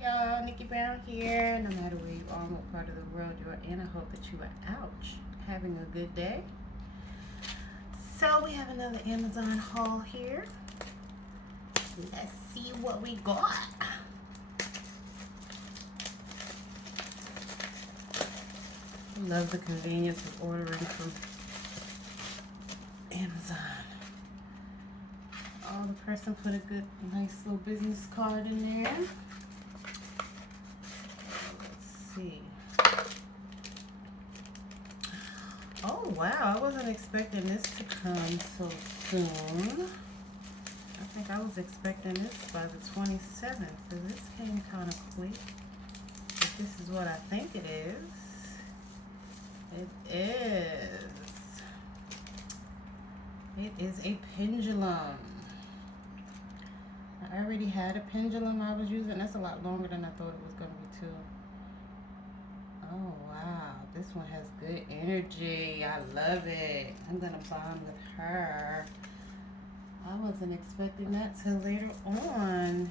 y'all, Nikki Brown here. No matter where you are, what part of the world you're in, I hope that you are having a good day. So we have another Amazon haul here. Let's see what we got. I love the convenience of ordering from Amazon. Oh, the person put a good, nice little business card in there. Let's see. Oh, wow. I wasn't expecting this to come so soon. I think I was expecting this by the 27th. So this came kind of quick. But this is what I think it is. It is. It is a pendulum. I already had a pendulum I was using. That's a lot longer than I thought it was going to be too. Oh wow, this one has good energy. I love it. I'm going to bond with her. I wasn't expecting that till later on.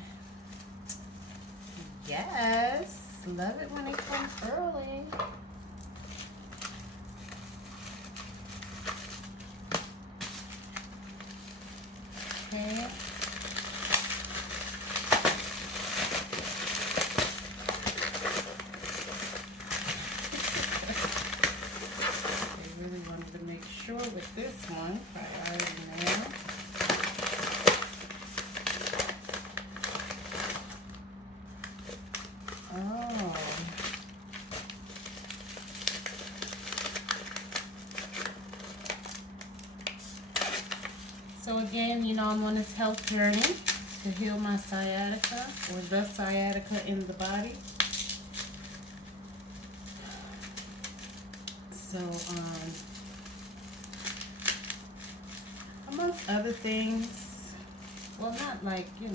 Yes, love it when it comes early. Okay. With this one, priority mail. Oh. So again, you know, I'm on this health journey to heal my sciatica, or the sciatica in the body. So, amongst other things, well, not like, you know,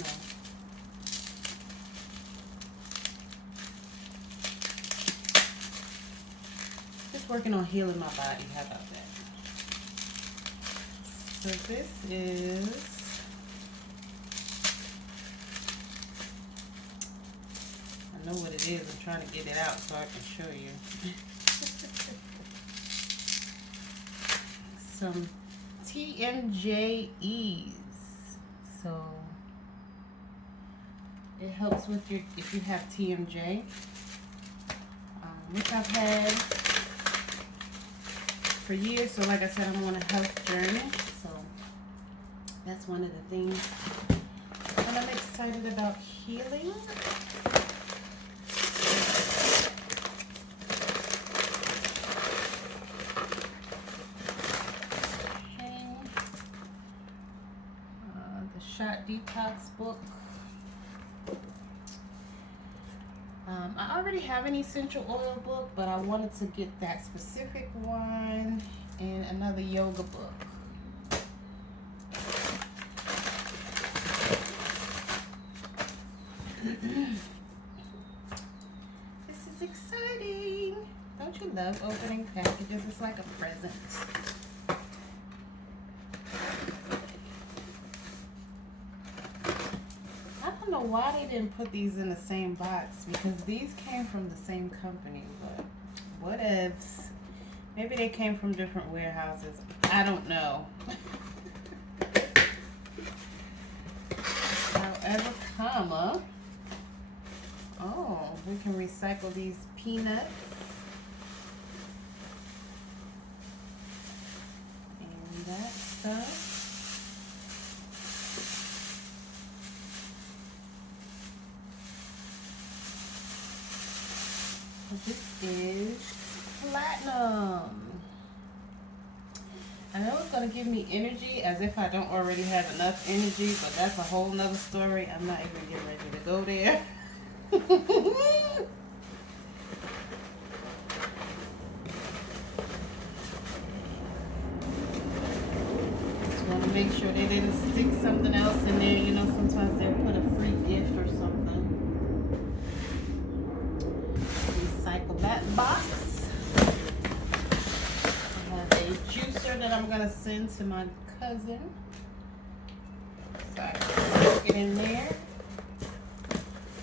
just working on healing my body. How about that? So this is, I know what it is. I'm trying to get it out so I can show you. Some TMJEs. So it helps with your, if you have TMJ, which I've had for years. So like I said, I'm on a health journey. So that's one of the things that I'm excited about healing. Shot Detox book. I already have an essential oil book, but I wanted to get that specific one, and another yoga book. This is exciting. Don't you love opening packages? It's like a present. Why they didn't put these in the same box, because these came from the same company, but whatevs. Maybe they came from different warehouses. I don't know. However, oh, we can recycle these peanuts and that stuff. This is platinum. I know it's going to give me energy as if I don't already have enough energy, but that's a whole nother story. I'm not even getting ready to go there. Just want to make sure they didn't stick something else in there. You know, sometimes they'll put a free gift or something. Recycle that box. I have a juicer that I'm going to send to my cousin. So I can stick it in there.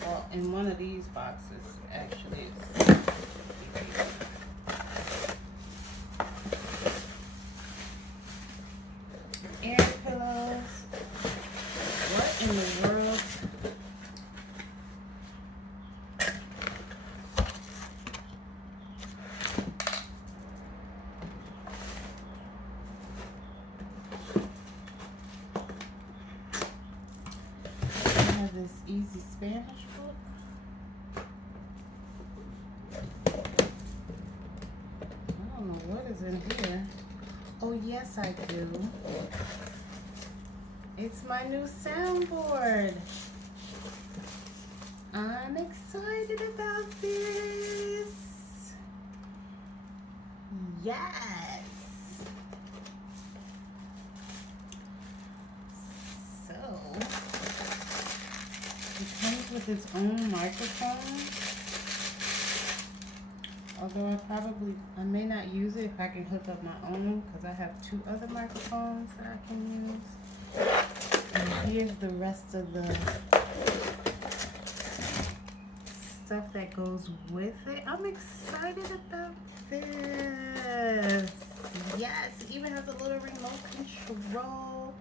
Well, in one of these boxes, actually. Air pillows. What in the world? I have this Easy Spanish book. I don't know what is in here. Oh, yes, I do. It's my new soundboard. I'm excited about this. Yes. So, it comes with its own microphone. Although I may not use it if I can hook up my own, because I have 2 other microphones that I can use. And here's the rest of the stuff that goes with it. I'm excited about this. Yes, it even has a little remote control.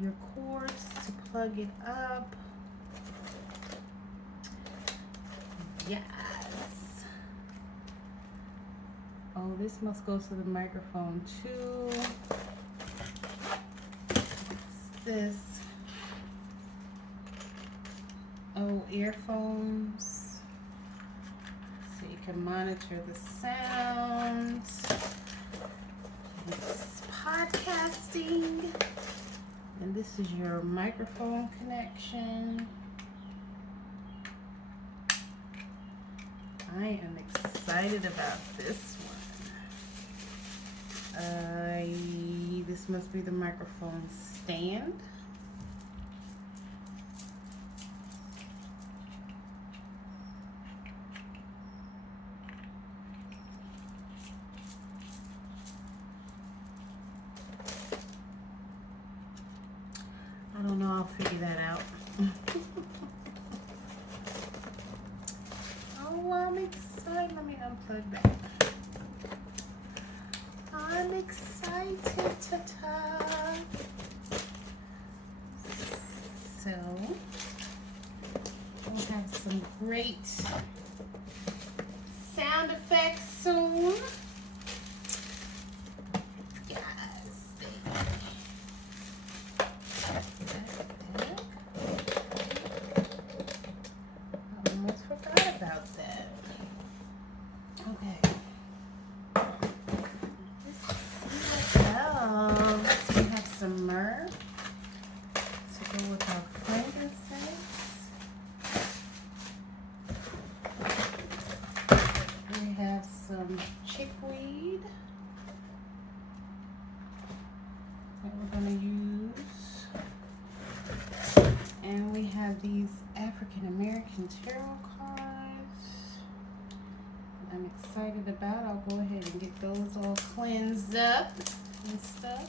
Your cords to plug it up. Yes. Oh, this must go to the microphone too. What's this? Oh, earphones. So you can monitor the sounds. It's podcasting. And this is your microphone connection. I am excited about this one. This must be the microphone stand. I don't know, I'll figure that out. Oh, I'm excited. Let me unplug that. I'm excited to talk. So, we'll have some great sound effects soon. Yes. I almost forgot about that. Okay. We have some myrrh to go with our frankincense. We have some chickweed that we're going to use. And we have these African American tarot cards I'm excited about. I'll go ahead and get those all cleansed up and stuff.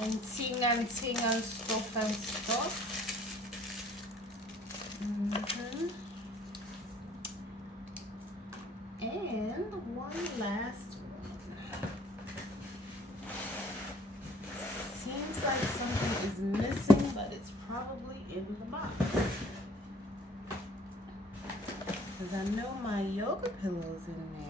And ting and stuff and stuff. And one last one. Seems like something is missing, but it's probably in the box. Because I know my yoga pillow's in there.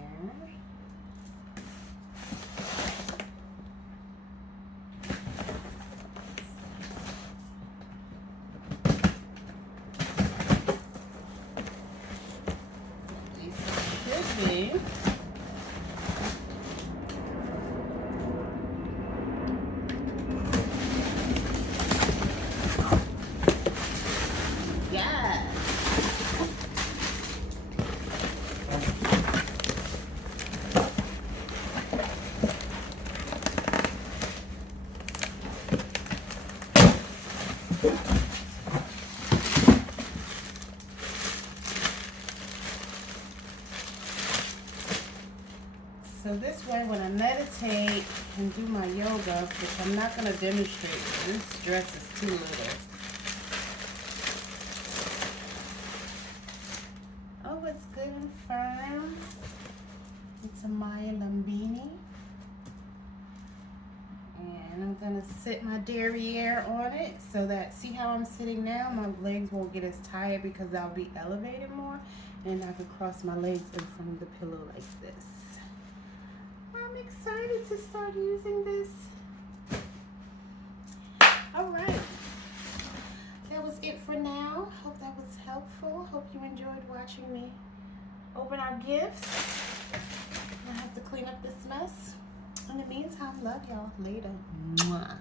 So this way, when I meditate and do my yoga, which I'm not going to demonstrate, this dress is too little. Firm. It's a Maya Lumbini. And I'm gonna sit my derriere on it so that, see how I'm sitting now? My legs won't get as tired because I'll be elevated more, and I can cross my legs in front of the pillow like this. I'm excited to start using this. All right, that was it for now. Hope that was helpful. Hope you enjoyed watching me open our gifts. I have to clean up this mess. In the meantime, love y'all. Later. Mwah.